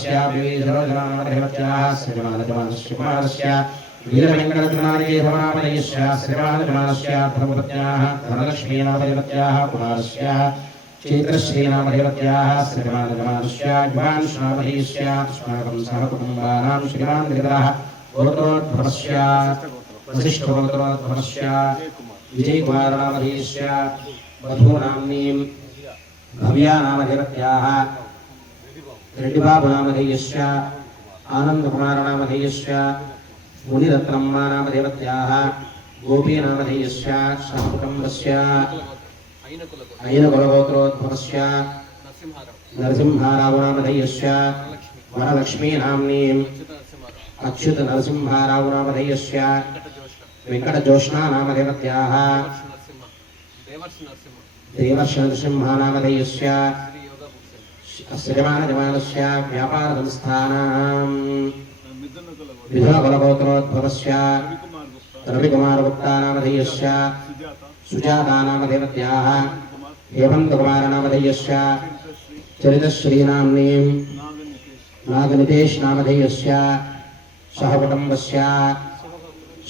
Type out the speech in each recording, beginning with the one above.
कुमारस्य विवेकरोजनामदेवत्याः श्रीमानजमानस्य वीरवेङ्कटनायके भवनामधेयस्य श्रीमानजमानस्य धर्मपत्न्याः धनलक्ष्मीनामदेवत्याः कुमारस्य चैत्रश्रीनामदेवत्याः श्रीमानजमानस्य युवांशनामधेयस्य अस्माकं सहकुटुम्बानां श्रीमान् विरः गोत्रोद्भवस्य वसिष्ठगोत्रोद्भवस्य विजयकुमारनामधेयस्य वधूनाम्नीं भव्यानामदेवत्याः रेड्डिबाबुनामधेयस्य आनन्दकुमारनामधेयस्य मुनिरत्नम्मानामदेवत्याः गोपीनामधेयस्य सहकुटुम्बस्य ऐनकुलगोत्रोद्भवस्य नरसिंहारावनामधेयस्य वरलक्ष्मीनाम्नीं अच्युतनरसिंहारावनामधेयस्य वेङ्कटजोष्णानामदेवत्याः देवर्षनरसिंहानामधेयस्य श्रीमानजमानस्य व्यापारसंस्थानां मिथुनकुलगोत्रोद्भवस्य रविकुमारगुप्तानामधेयस्य सुजातानामदेवत्याः हेमन्तकुमारनामधेयस्य चरितश्रीनाम्नीं नागनितेशनामधेयस्य सहकुटुम्बस्य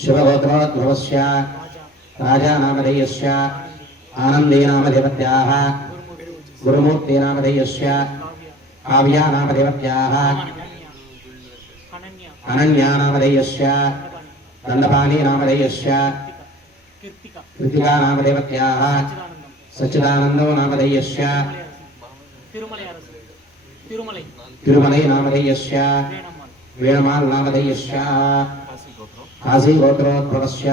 शिवगोत्रोद्भवस्य राजानामधेयस्य आनन्दीनामदेवत्याः गुरुमूर्तीनामधेयस्य काव्यानामदेवत्याः अनन्यानामधेयस्य दण्डपाणीनामधेयस्य कृतिकानामदेवत्याः सच्चिदानन्दोनामधेयस्य तिरुमलैनामधेयस्य वेणमालनामधेयस्य काशीगोत्रोद्भवस्य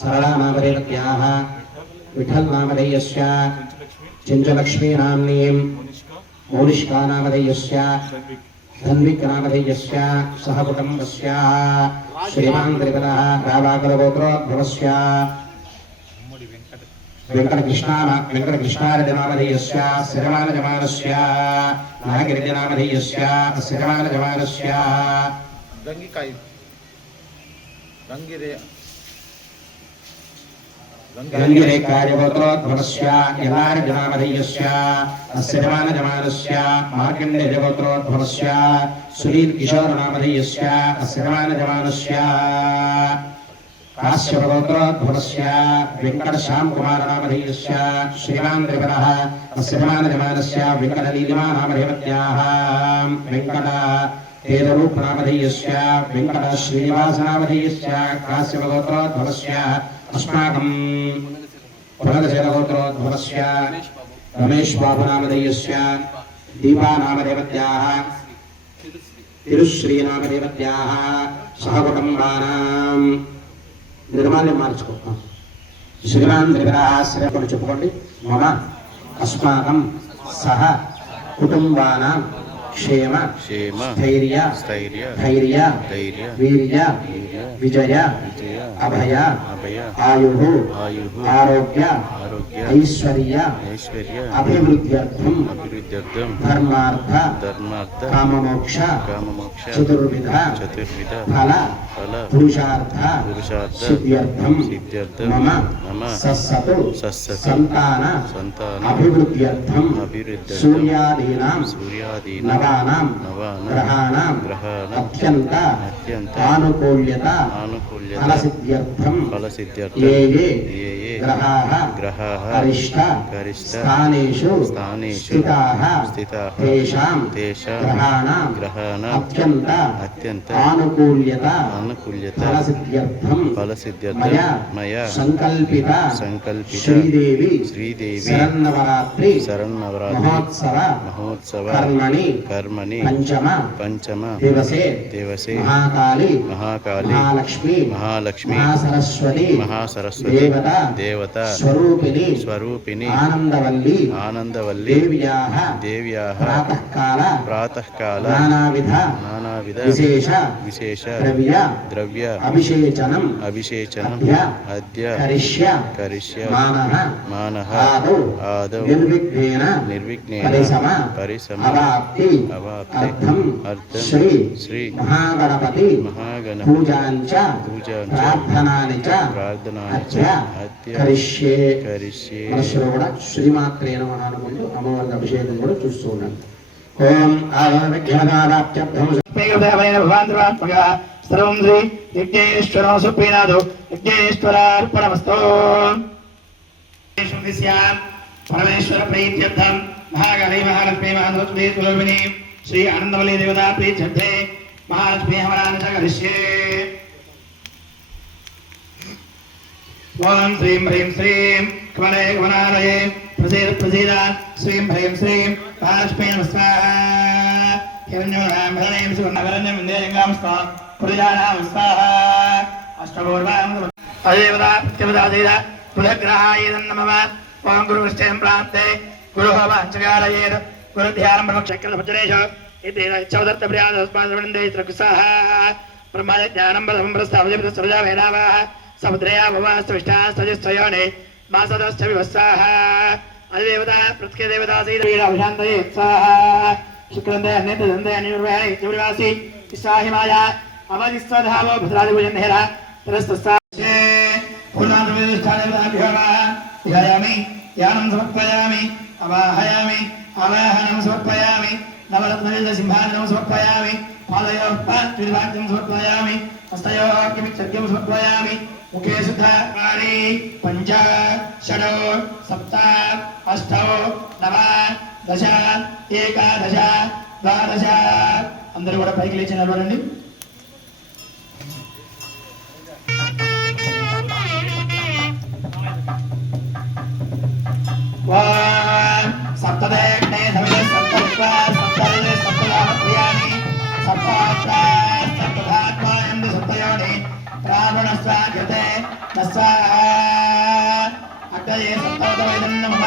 सरलानामदेवत्याः विठ्ठलनामधेयस्य चिञ्चलक्ष्मीनाम्नीं मौलिष्कानामधेयस्य धन्विकनामधेयस्य सहकुटुम्बस्य श्रीमान् त्रिपदः रावाकुलगोत्रोद्भवस्य वेङ्कटकृष्णारेड्डिनामधेयस्य श्रीमानजमानस्य नागिरेड्डिनामधेयस्य श्रीमानजमानस्य गङ्गिरेकार्यगोत्रोद्भवस्य यलारेड्डिनामधेयस्य श्रीमानजमानस्य मार्कण्डेयगोत्रोद्भवस्य सुनीलकिशोरनामधेयस्य श्रीमानजमानस्य काश्यपगोत्रोद्भवस्य वेङ्कटश्यामकुमारनामधेयस्य श्रीमान् त्रिपदः श्रीमानजमानस्य वेङ्कटनीलिमानामदेवत्याः वेङ्कटतेजरूपनामधेयस्य वेङ्कटश्रीनिवासनामधेयस्य काश्यपगोत्रोद्भवस्य अस्माकं पुनर्जलगोत्रोद्भवस्य रमेशबाबुनामधेयस्य दीपानामदेवत्याः तिरुश्रीनामदेवत्याः सहकुटुम्बानां निर्माल्యం మార్చుకుంటాం శ్రీమాన్ త్రిపురాశ్రయపడి చెప్పుకోండి మమ అస్మాకం సహ కుటుంబానాం క్షేమ స్థైర్య ధైర్య వీర్య విజయ అభయ ఆయు ఆరోగ్య ఐశ్వర్య అభివృద్ధ్యర్థం ధర్మార్థ కామమోక్ష చతుర్విధ ఫల పురుషార్థ సిద్ధ్యర్థం మమ సస్సతు సంతాన అభివృద్ధ్యర్థం సూర్యాదీనాం నవానాం గ్రహాణాం అత్యంత ఆనుకూల్యత ఫలసిద్ధ్యర్థం ఏ ఏ గ్రహాः అరిష్ట స్థానేషు స్థితాः తేషాం గ్రహాణాం అత్యంత ఆనుకూల్యత ఫలసిద్ధ్యర్థం మయా సంకల్పిత శ్రీదేవి శరన్నవరాత్రి మహోత్సవ కర్మణి పంచమ దివసే మహాకాళి మహాలక్ష్మి మహాసరస్వతి దేవత స్వరూపిణి ఆనందవల్లి దేవ్యాః ప్రాతఃకాల నానావిధ విశేష ద్రవ్య అభిషేచనం అద్య కరిష్య మానః ఆదౌ నిర్విఘ్నేన పరిసమ అవాప్తి అర్థం శ్రీ మహాగణపతి పూజాంచ ప్రార్థనాని చ అద్య కరిష్యే మనసులో కూడా శ్రీమాత్రే నమః అనుకుంటూ అమ్మవారికి అభిషేకం కూడా చూస్తూ ఉన్నాను. ఓం ఆవిజ్ఞానాప్త్యర్థం మేఘదేవైన భవాంధ్రాత్మక సర్వం శ్రీ యజ్ఞేశ్వరం సుప్రీనాథు యజ్ఞేశ్వరార్పణమస్తు. పరమేశ్వర ప్రీత్యర్థం మహాకాళీ మహాలక్ష్మీ మహాలక్ష్మీ కులవిని శ్రీ ఆనందవల్లి దేవతా ప్రీత్యర్థే మహాలక్ష్మీ హవనాన్ని కరిష్యే. ఓం శ్రీం హ్రీం శ్రీం కమలే కమలాలయే ప్రసీద ప్రసీద శ్రీం హ్రీం శ్రీం మహాలక్ష్మీ నమస్కార. హిరణ్యం సువర్ణకరణ్యం విందేయంగాం స్వాం పురుషాణాం స్వాహా. అష్టపూర్వాం అదేవతా ప్రత్యవతా దేద కులగ్రహాయేదం నమః. ఓం గురువృష్టం ప్రాప్తే గురుః వాంఛకాలయేత్ గురుధ్యానం బ్రహ్మచక్రభజనేషు ఇతి చౌదర్త ప్రియాదస్మాదవృందే త్రకుసాః బ్రహ్మయ జ్ఞానం బ్రహ్మ ప్రస్తావజ సర్వజా వేదావాః సముద్రయా భవాస్తవిష్టాస్తజస్తయోనే మాసదశ్చ వివస్సాః. అదేవతా ప్రత్యే దేవతా సీత వీరాభిశాంతయే ఉత్సాహ శుక్రందే అన్నేత దందే అనిర్వహణ ఇత్యవివాసి ఇస్సాహిమాయ అవజిస్వధావో భద్రాదిభుజన్ హేర తరస్తస్సాచే పూర్ణాద్రవేదిష్టాదేవతాభ్యోగామి ధ్యానం సమర్పయామి అవాహయామి ఆవాహనం సమర్పయామి నవరత్నవేద సింహానం సమర్పయామి పాదయోః పాద్విర్వాక్యం సమర్పయామి హస్తయోః కిమిచ్చర్గ్యం సమర్పయామి ముఖే శుద్ధాకారి పంచ షడ్ సప్త అష్ట నవ దశ ఏకాదశ ద్వాదశ. అందరూ కూడా పైకి లేచి నిలబడండి. సప్తదేగ్నే సవిదే సప్తవిశ్వ సప్తదే సప్తదామప్రియాణి సప్తాత్మాయందు సప్తయోని రావణస్వాగతే నస్సాహ అగ్నయే సప్తవతమైదం నమః.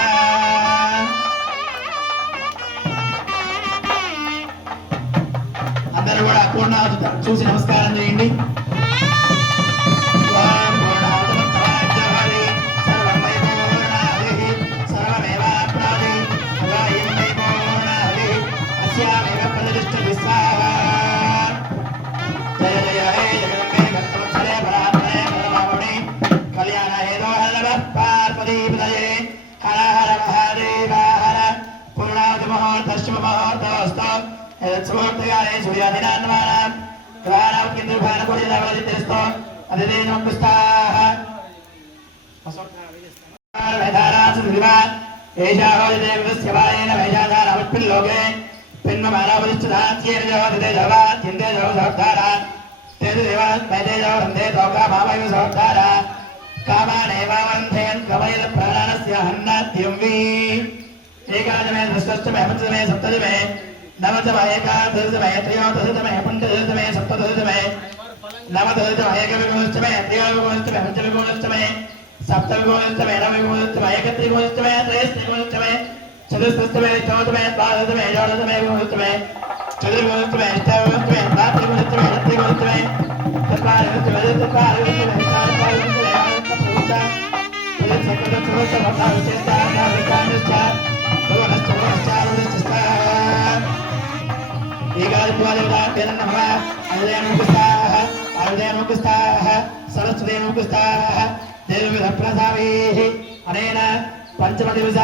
అందరూ కూడా పూర్ణాహుతి చూసి నమస్కారం చేయండి. ఏకాదమే దశమే పంచదమే సప్తదమే నవదమే ఏకాదశమే త్రయోదశమే పంచదశమే సప్తదశమే నవదశమే ఏకవింశమే త్రయోవింశమే పంచవింశమే సప్తవింశమే నవవింశమే ఏకత్రివింశమే త్రయస్త్రివింశమే చతుస్త్రివింశమే చౌదమే ద్వాదశమే యోదశమే వింశమే చతుర్వింశమే అష్టావింశమే నవత్రివింశమే త్రివింశమే చత్వారింశమే చత్వారింశమే చత్వారింశమే అనేన పంచమ దివస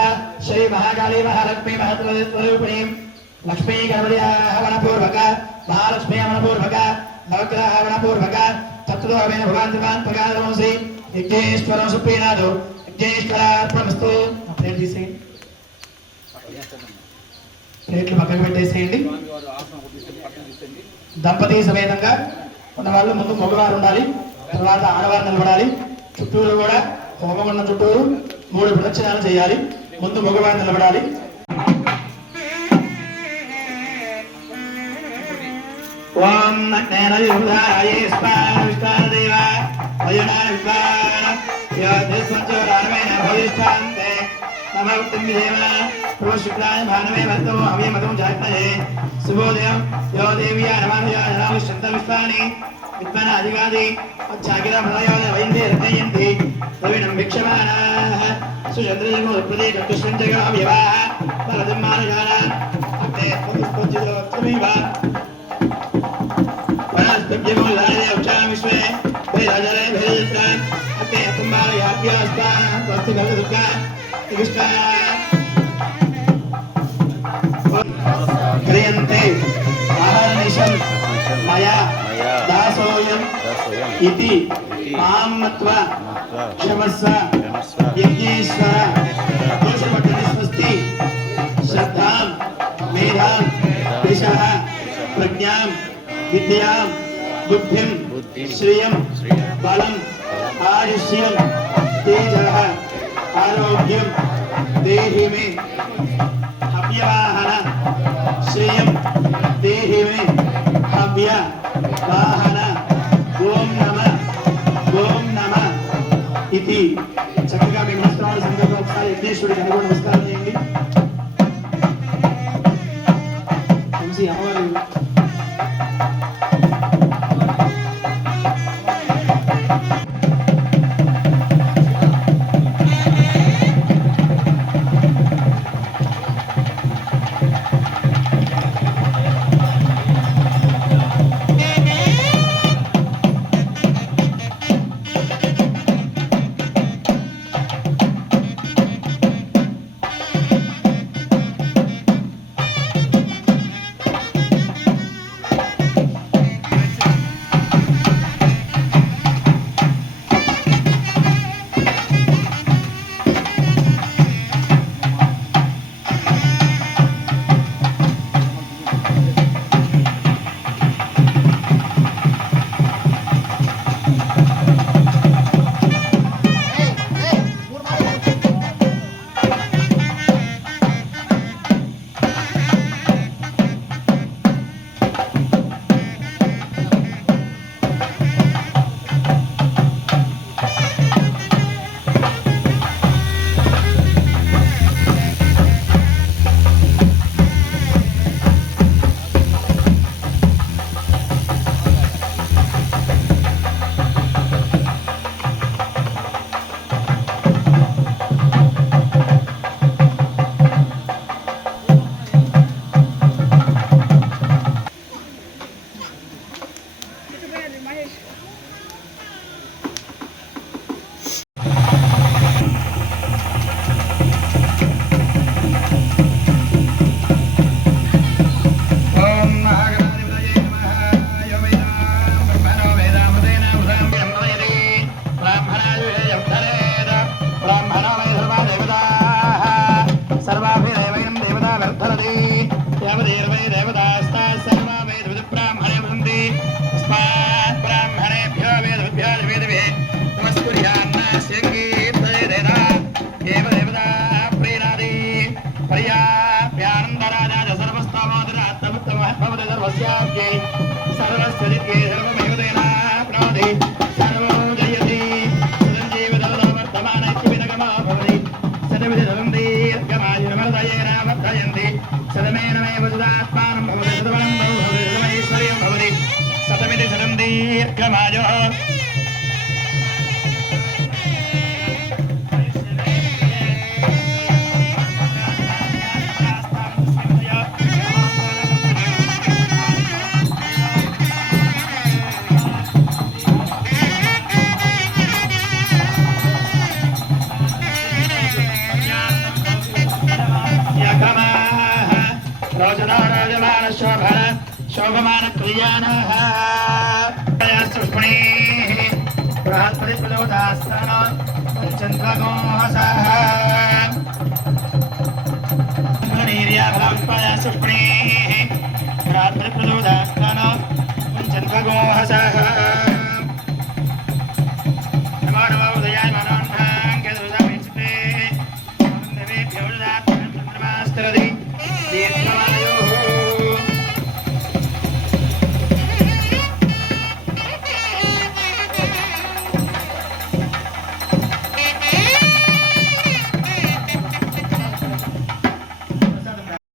శ్రీ మహాకాళీ మహాలక్ష్మీ మహత్వరూపిణీ లక్ష్మీ గణపత్యాః వనపూర్వక మహాలక్ష్మీ వనపూర్వక నవగ్రహ వనపూర్వక తత్వమైన భగవాన్ ప్రకారం శ్రీ యజ్ఞేశ్వరం సుప్రీనాథు యజ్ఞేశ్వరార్పణమస్తు. ప్లేట్ తీసేయండి, ప్లేట్లు పక్కకు పెట్టేసేయండి. దంపతి సమేతంగా ఉన్నవాళ్ళు ముందు మగవారు ఉండాలి, తర్వాత ఆడవారు నిలబడాలి. చుట్టూరు కూడా హోమగుండం చుట్టూరు 3 ప్రదక్షిణాలు చేయాలి. ముందు మగవారు నిలబడాలి. ఓం నగ్నేనయుధాయే స్వామిష్టాదేవ వయనాయ విద్వాన యోధిస్వంచోరాణమేన భవిష్టాంతే నమోక్తం విదేవ ప్రోశుక్లాయ భానమే భర్తో అవ్యమతం జాగ్రయే శుభోదయం యో దేవ్యా నమః నమః విశ్వాని విద్వాన అధిగాది చాకిర భలయోద వైందే రతయంతి రవిణం భిక్షమానాః సుచంద్రజమో ప్రదేశ కృష్ణంజగా వ్యవాహ పరదమ్మానజాన అగ్నే పుష్పజ్జలో వత్రమేవ వనస్పత్యమూలాయ ఉచామిశ్వే భేదజలే భేదజత్రాన్ అగ్నే కుంభాలయాభ్యాస్తాన స్వస్తి భగదుఃఖ ఇష్ట మయా దాసోయం ఇతి మాం మత్వా క్షమస్వ యజ్ఞేశ్వర దోషపట్టణి స్వస్తి శ్రద్ధాం మేధాం దిశః ప్రజ్ఞాం విద్యాం బుద్ధిం శ్రియం బలం ఆయుష్యం తేజః ఆరోగ్యం దేహి మే హవ్యవాహన శ్రియం దేహి మే హవ్య వాహన ఓం నమః ఇది చక్కగా మీ నమస్కారాలు సందర్భంగా ఒకసారి యజ్ఞేశ్వరుడికి అనుగుణ నమస్కారం చేయండి. వంశీ అమ్మవారు శోభమాన క్రియానః సుష్మణి బృహస్పతి ప్రచోదాస్తన చంద్రగోహసః నీర్యాభ్రాంపయ సుష్మణి బృహస్పతి ప్రచోదాస్తన చంద్రగోహసః నమో నమో ఉదయాయ మనోన్భాం కేతుజామిస్తే దేవేభ్యో దదాత్ నమస్తరది